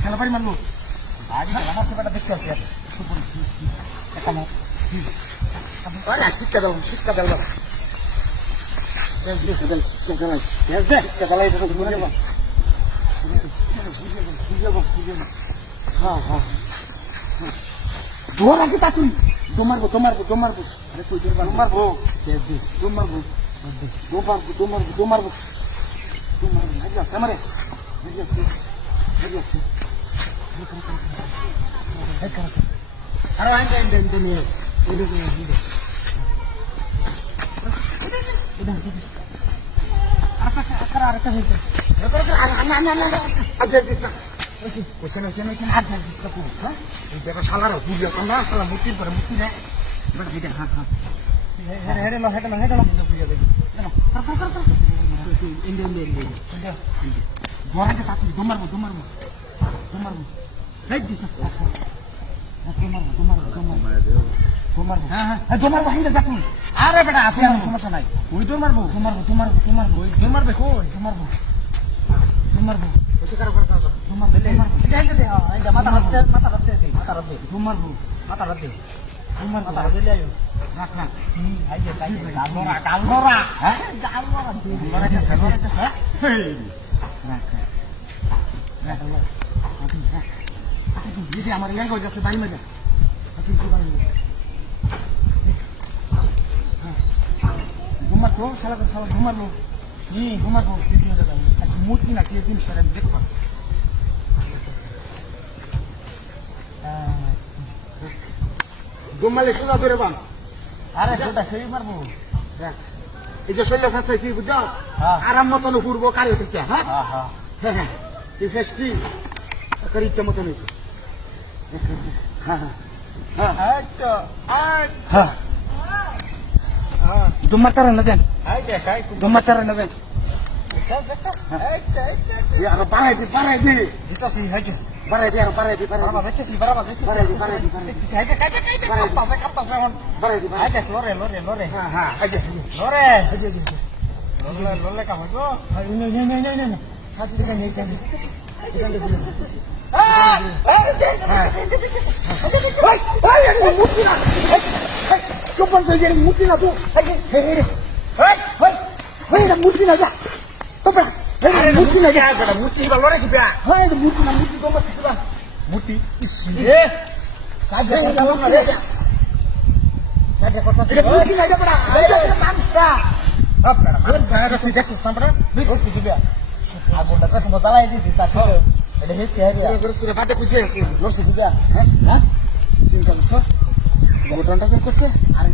খেলা পারি মারলো আগে আমার সেটা দেখতে আসছে একটা না শিক্ষা দাও বাবা ধোয়ার আগে তা তুই তোমারবো আরে কই তোমারবো আমারে আরে আইন নিয়ে আরে বেটা আছে সমস্যা নাই ওই দৌড় মারবো মারবে কই মারবো আমার লেগে যাচ্ছে বাড়ি মেজা ঘুমাতো সালা ঘুমাবো ঘুমাবো আচ্ছা মূর্তি না কি দিন স্যার আমি দেখবো ঘুমালে সোজা ধরে বান আরে সোজা সেই মারবো এই যে শৈল খাচ্ছি বুঝছ আরাম মতন ঘুরবো কারে থেকে হ্যাঁ হ্যাঁ এই ফেস্টি তোর ইচ্ছা মতন হয়েছে তোমার তারা না দেন তোমার তারা না দেন আরো বাড়াই দি দিতাছি হাইটে বাড়াই দি বাড়াবা দেখতেছি বাড়াবা লরে হ্যাঁ হাইটে লরে কাম হইতো নেই হাত দিকে নেই কাছে মূর্তি না তো মূর্তি না যা মূর্তি না যা মূর্তি লড়ে কি মূর্তি না মূর্তি তোমার মূর্তি আগুনটা সময় জ্বালাই দিয়েছি তা এটা হচ্ছে বাদে খুশি আছে লড়ছি দিবা হ্যাঁ চিন্তা করছো ঘটনাটা করছে আর